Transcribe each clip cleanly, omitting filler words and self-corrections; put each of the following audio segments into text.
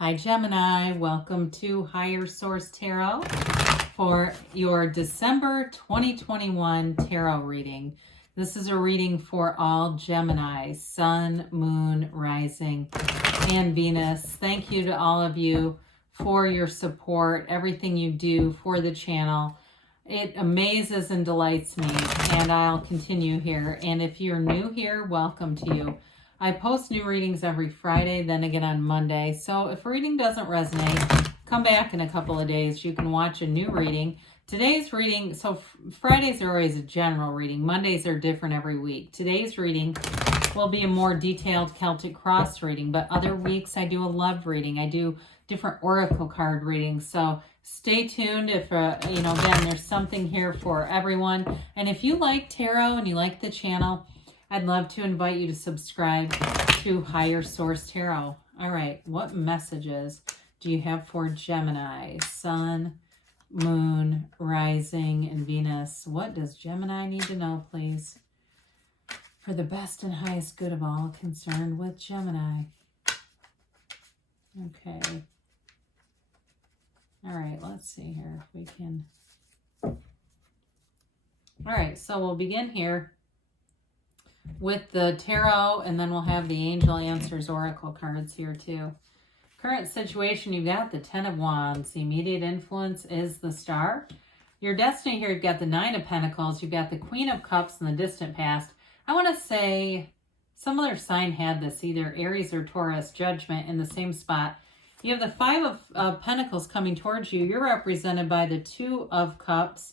Hi Gemini, welcome to Higher Source Tarot for your December 2021 tarot reading. This is a reading for all Gemini, Sun, Moon, Rising, and Venus. Thank you to all of you for your support, everything you do for the channel. It amazes and delights me, and I'll continue here. And if you're new here, welcome to you. I post new readings every Friday, then again on Monday. So if a reading doesn't resonate, come back in a couple of days. You can watch a new reading. Today's reading, so Fridays are always a general reading. Mondays are different every week. Today's reading will be a more detailed Celtic cross reading, but other weeks I do a love reading. I do different oracle card readings. So stay tuned if, again, there's something here for everyone. And if you like tarot and you like the channel, I'd love to invite you to subscribe to Higher Source Tarot. All right, what messages do you have for Gemini? Sun, Moon, Rising, and Venus. What does Gemini need to know, please? For the best and highest good of all concerned with Gemini. Okay. All right, let's see here if we can. All right, so we'll begin here with the tarot, and then we'll have the Angel Answers Oracle cards here too. Current situation, you've got the Ten of Wands. The immediate influence is the Star. Your destiny here, you've got the Nine of Pentacles. You've got the Queen of Cups in the distant past. I want to say some other sign had this, either Aries or Taurus, Judgment in the same spot. You have the Five of Pentacles coming towards you. You're represented by the Two of Cups.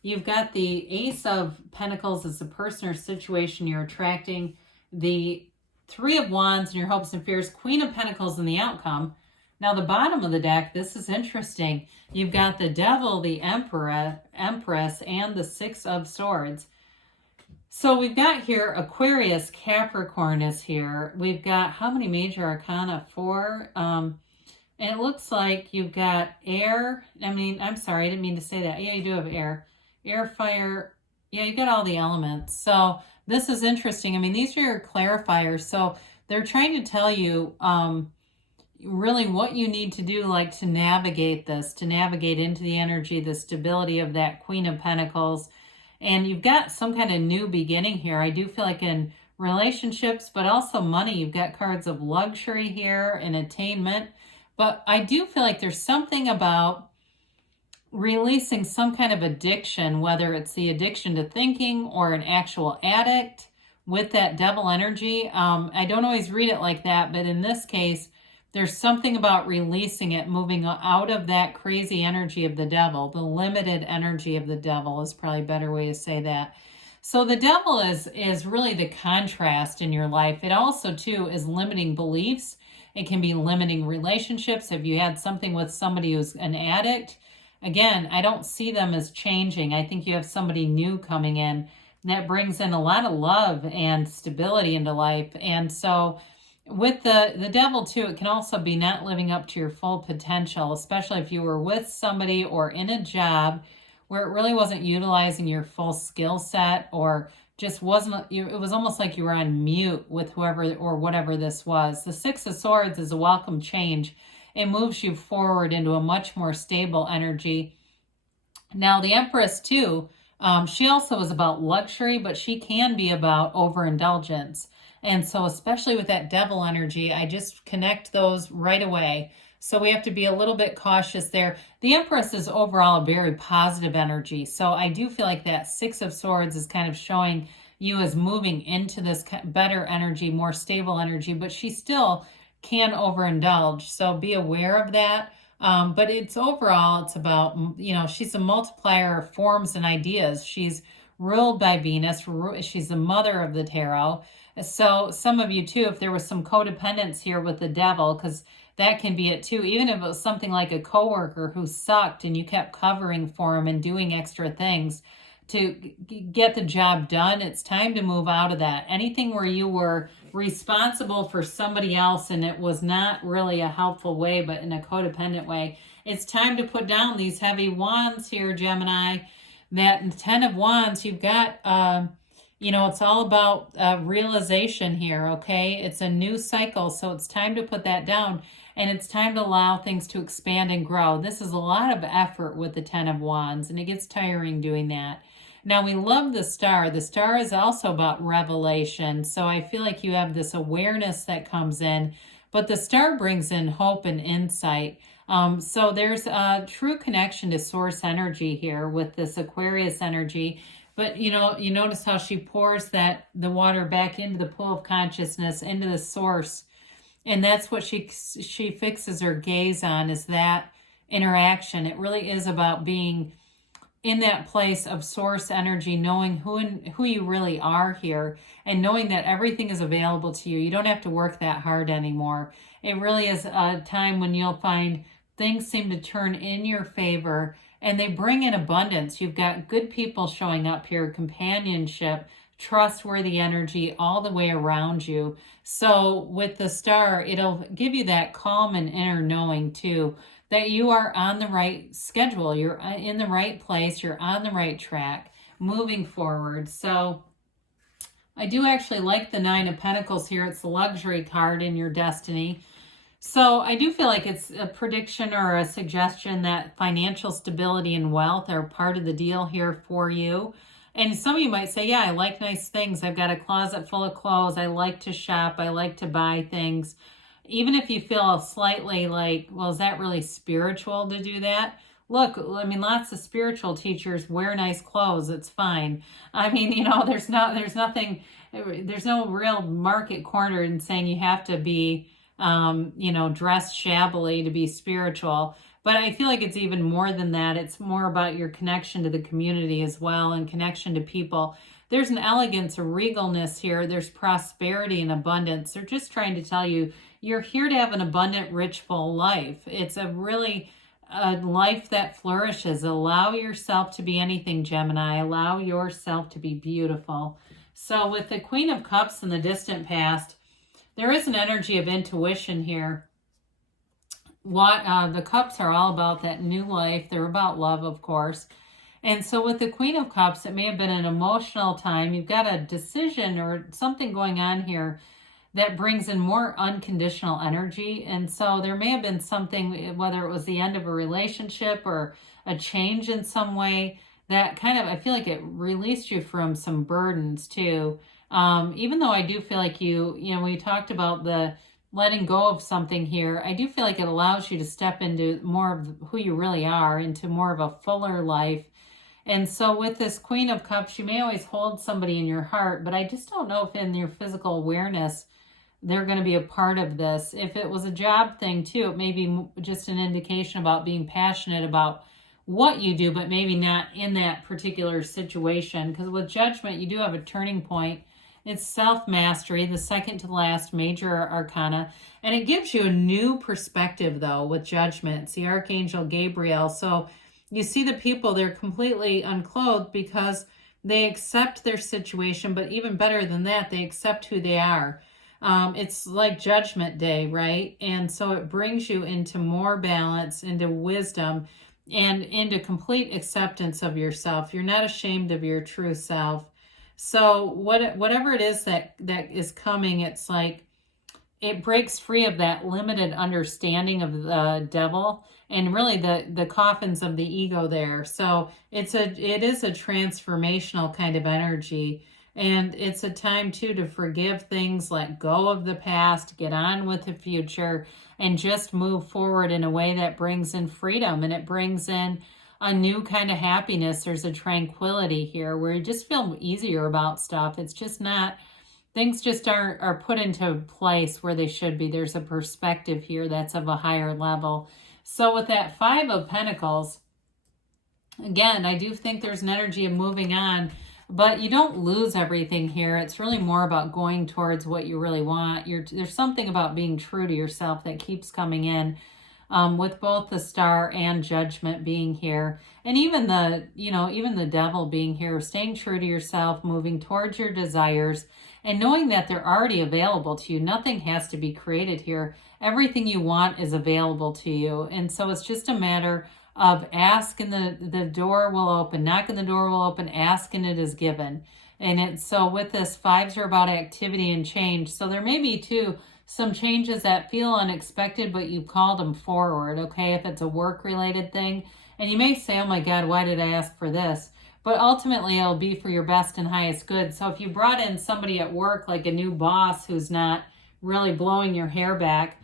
You've got the Ace of Pentacles as the person or situation you're attracting. The Three of Wands and your hopes and fears. Queen of Pentacles and the outcome. Now the bottom of the deck, this is interesting. You've got the Devil, the Empress, and the Six of Swords. So we've got here Aquarius, Capricorn is here. We've got how many major arcana? 4. And it looks like you've got air. I'm sorry, I didn't mean to say that. Yeah, you do have air. Air, fire, yeah, you got all the elements. So this is interesting. These are your clarifiers. So they're trying to tell you really what you need to do, like to navigate this, to navigate into the energy, the stability of that Queen of Pentacles. And you've got some kind of new beginning here. I do feel like in relationships, but also money. You've got cards of luxury here and attainment. But I do feel like there's something about releasing some kind of addiction, whether it's the addiction to thinking or an actual addict with that devil energy. I don't always read it like that, but in this case, there's something about releasing it, moving out of that crazy energy of the devil. The limited energy of the devil is probably a better way to say that. So the devil is really the contrast in your life. It also, too, is limiting beliefs. It can be limiting relationships. If you had something with somebody who's an addict, again, I don't see them as changing. I think you have somebody new coming in that brings in a lot of love and stability into life. And so with the devil too, it can also be not living up to your full potential, especially if you were with somebody or in a job where it really wasn't utilizing your full skill set, or just wasn't, it was almost like you were on mute with whoever or whatever this was. The Six of Swords is a welcome change. It moves you forward into a much more stable energy. Now, the Empress, too, she also is about luxury, but she can be about overindulgence. And so, especially with that devil energy, I just connect those right away. So we have to be a little bit cautious there. The Empress is overall a very positive energy. So I do feel like that Six of Swords is kind of showing you as moving into this better energy, more stable energy, but she still can overindulge, so be aware of that. But it's overall, it's about, she's a multiplier of forms and ideas. She's ruled by Venus. She's the mother of the tarot. So some of you too, if there was some codependence here with the devil, because that can be it too, even if it was something like a coworker who sucked and you kept covering for him and doing extra things to get the job done, it's time to move out of that. Anything where you were responsible for somebody else and it was not really a helpful way, but in a codependent way, it's time to put down these heavy wands here, Gemini. That Ten of Wands, you've got, it's all about realization here, okay? It's a new cycle, so it's time to put that down. and it's time to allow things to expand and grow. This is a lot of effort with the Ten of Wands, and it gets tiring doing that. Now, we love the Star. The Star is also about revelation, so I feel like you have this awareness that comes in, but the Star brings in hope and insight. So there's a true connection to source energy here with this Aquarius energy. But you notice how she pours the water back into the pool of consciousness, into the source. And that's what she fixes her gaze on, is that interaction. It really is about being in that place of source energy, knowing who you really are here, and knowing that everything is available to you. You don't have to work that hard anymore. It really is a time when you'll find things seem to turn in your favor, and they bring in abundance. You've got good people showing up here, companionship, trustworthy energy all the way around you. So with the Star, it'll give you that calm and inner knowing too, that you are on the right schedule. You're in the right place. You're on the right track, moving forward. So I do actually like the Nine of Pentacles here. It's the luxury card in your destiny. So I do feel like it's a prediction or a suggestion that financial stability and wealth are part of the deal here for you. And some of you might say, yeah, I like nice things. I've got a closet full of clothes. I like to shop. I like to buy things. Even if you feel slightly like, well, is that really spiritual to do that? Look, I mean, lots of spiritual teachers wear nice clothes. It's fine. I mean, there's no real market corner in saying you have to be, dressed shabbily to be spiritual. But I feel like it's even more than that. It's more about your connection to the community as well, and connection to people. There's an elegance, a regalness here. There's prosperity and abundance. They're just trying to tell you, you're here to have an abundant, rich, full life. It's a life that flourishes. Allow yourself to be anything, Gemini. Allow yourself to be beautiful. So with the Queen of Cups in the distant past, there is an energy of intuition here. The cups are all about that new life. They're about love, of course. And so with the Queen of Cups, it may have been an emotional time. You've got a decision or something going on here that brings in more unconditional energy. And so there may have been something, whether it was the end of a relationship or a change in some way, that kind of, I feel like it released you from some burdens too. Even though I do feel like we talked about the letting go of something here, I do feel like it allows you to step into more of who you really are, into more of a fuller life. And so with this Queen of Cups, you may always hold somebody in your heart, but I just don't know if in your physical awareness, they're going to be a part of this. If it was a job thing too, it may be just an indication about being passionate about what you do, but maybe not in that particular situation. Because with Judgment, you do have a turning point. It's self-mastery, the second to last major arcana. And it gives you a new perspective, though, with Judgment. It's the Archangel Gabriel. So you see the people, they're completely unclothed because they accept their situation. But even better than that, they accept who they are. It's like Judgment Day, right? And so it brings you into more balance, into wisdom, and into complete acceptance of yourself. You're not ashamed of your true self. So whatever it is that is coming, it's like it breaks free of that limited understanding of the devil and really the coffins of the ego there. So it is a transformational kind of energy. And it's a time too to forgive things, let go of the past, get on with the future, and just move forward in a way that brings in freedom, and it brings in a new kind of happiness. There's a tranquility here where you just feel easier about stuff. It's just not, things just are put into place where they should be. There's a perspective here that's of a higher level. So with that Five of Pentacles, again, I do think there's an energy of moving on, but you don't lose everything here. It's really more about going towards what you really want. There's something about being true to yourself that keeps coming in, with both the Star and Judgment being here. And even the Devil being here, staying true to yourself, moving towards your desires, and knowing that they're already available to you. Nothing has to be created here. Everything you want is available to you. And so it's just a matter of ask and the door will open, knock and the door will open, ask and it is given. And so with this, fives are about activity and change. So there may be too some changes that feel unexpected, but you called them forward, okay? If it's a work-related thing. And you may say, oh my God, why did I ask for this? But ultimately, it'll be for your best and highest good. So if you brought in somebody at work, like a new boss who's not really blowing your hair back,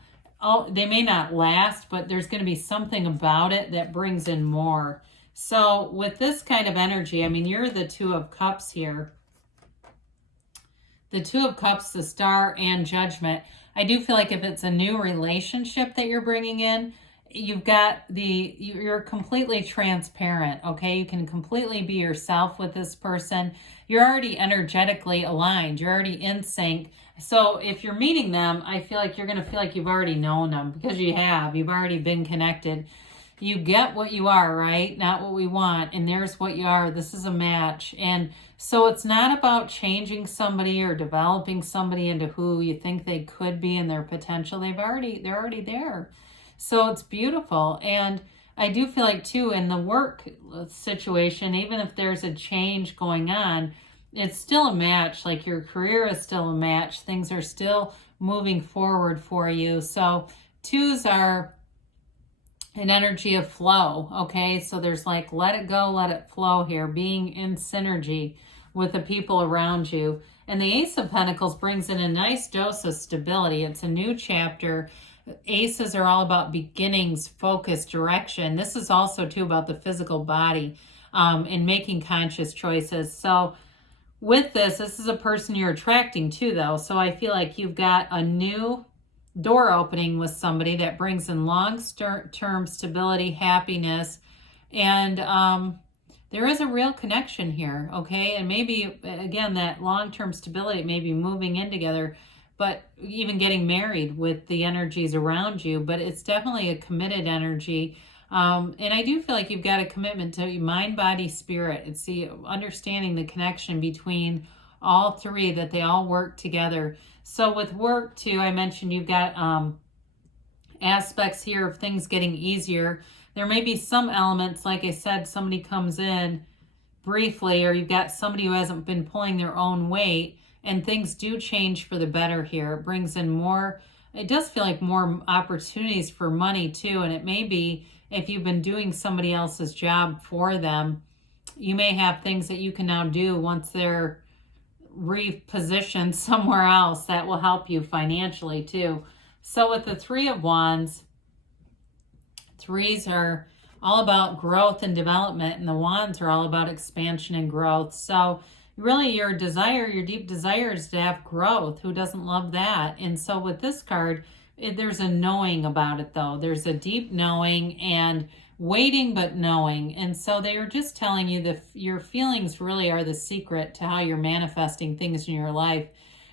they may not last, but there's going to be something about it that brings in more. So with this kind of energy, I mean, you're the Two of Cups here. The Two of Cups, the Star, and Judgment. I do feel like if it's a new relationship that you're bringing in, you're completely transparent, okay? You can completely be yourself with this person. You're already energetically aligned. You're already in sync. So if you're meeting them, I feel like you're going to feel like you've already known them, because you have. You've already been connected. You get what you are, right? Not what we want. And there's what you are. This is a match. And so it's not about changing somebody or developing somebody into who you think they could be and their potential. They're already there. So it's beautiful. And I do feel like too, in the work situation, even if there's a change going on, it's still a match. Like your career is still a match. Things are still moving forward for you. So twos are an energy of flow, okay? So there's like, let it go, let it flow here, being in synergy with the people around you. And the Ace of Pentacles brings in a nice dose of stability. It's a new chapter. Aces are all about beginnings, focus, direction. This is also too about the physical body and making conscious choices. So with this is a person you're attracting to, though. So I feel like you've got a new door opening with somebody that brings in long-term stability, happiness, and there is a real connection here, okay? And maybe, again, that long-term stability, maybe moving in together, but even getting married with the energies around you. But it's definitely a committed energy. And I do feel like you've got a commitment to mind, body, spirit. It's the understanding the connection between all three, that they all work together. So with work too, I mentioned you've got aspects here of things getting easier. There may be some elements, like I said, somebody comes in briefly, or you've got somebody who hasn't been pulling their own weight, and things do change for the better here. It brings in more, it does feel like more opportunities for money too. And it may be, if you've been doing somebody else's job for them, you may have things that you can now do once they're repositioned somewhere else that will help you financially too. So with the Three of Wands, threes are all about growth and development, and the wands are all about expansion and growth. So really your deep desire is to have growth. Who doesn't love that? And so with this card, there's a knowing about it though. There's a deep knowing and waiting, but knowing. And so they are just telling you that your feelings really are the secret to how you're manifesting things in your life.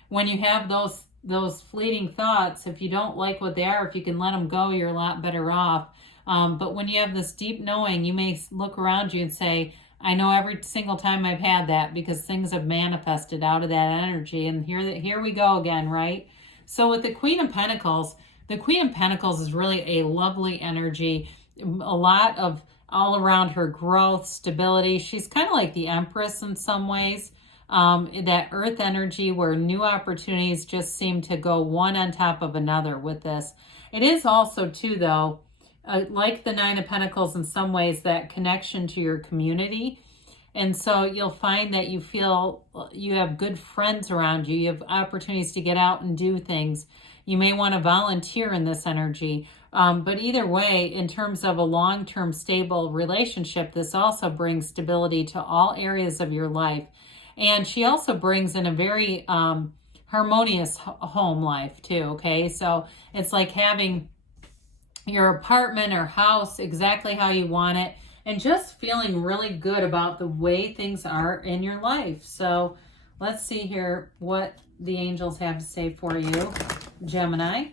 When you have those fleeting thoughts, if you don't like what they are, if you can let them go, you're a lot better off. But when you have this deep knowing, you may look around you and say, I know every single time I've had that, because things have manifested out of that energy. And here we go again, right? So with the Queen of Pentacles is really a lovely energy. A lot of all around her growth, stability. She's kind of like the Empress in some ways. That earth energy where new opportunities just seem to go one on top of another with this. It is also too, though, like the Nine of Pentacles in some ways, that connection to your community. And so you'll find that you feel you have good friends around you. You have opportunities to get out and do things. You may want to volunteer in this energy. But either way, in terms of a long-term stable relationship, this also brings stability to all areas of your life. And she also brings in a very harmonious home life too, okay? So it's like having your apartment or house exactly how you want it, and just feeling really good about the way things are in your life. So let's see here what the angels have to say for you, Gemini.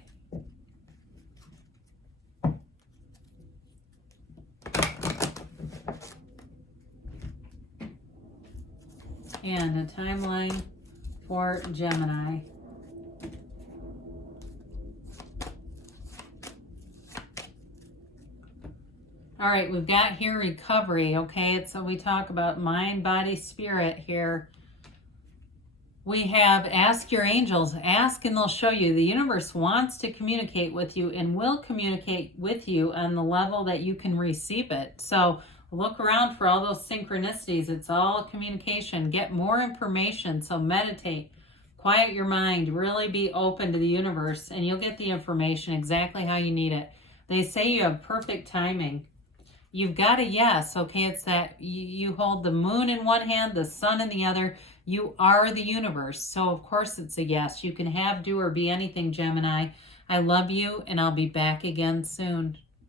And a timeline for Gemini. All right, we've got here recovery, okay? So we talk about mind, body, spirit here. We have ask your angels. Ask and they'll show you. The universe wants to communicate with you and will communicate with you on the level that you can receive it. So look around for all those synchronicities. It's all communication. Get more information. So meditate. Quiet your mind. Really be open to the universe and you'll get the information exactly how you need it. They say you have perfect timing. You've got a yes, okay? It's that you hold the moon in one hand, the sun in the other. You are the universe. So, of course, it's a yes. You can have, do, or be anything, Gemini. I love you, and I'll be back again soon.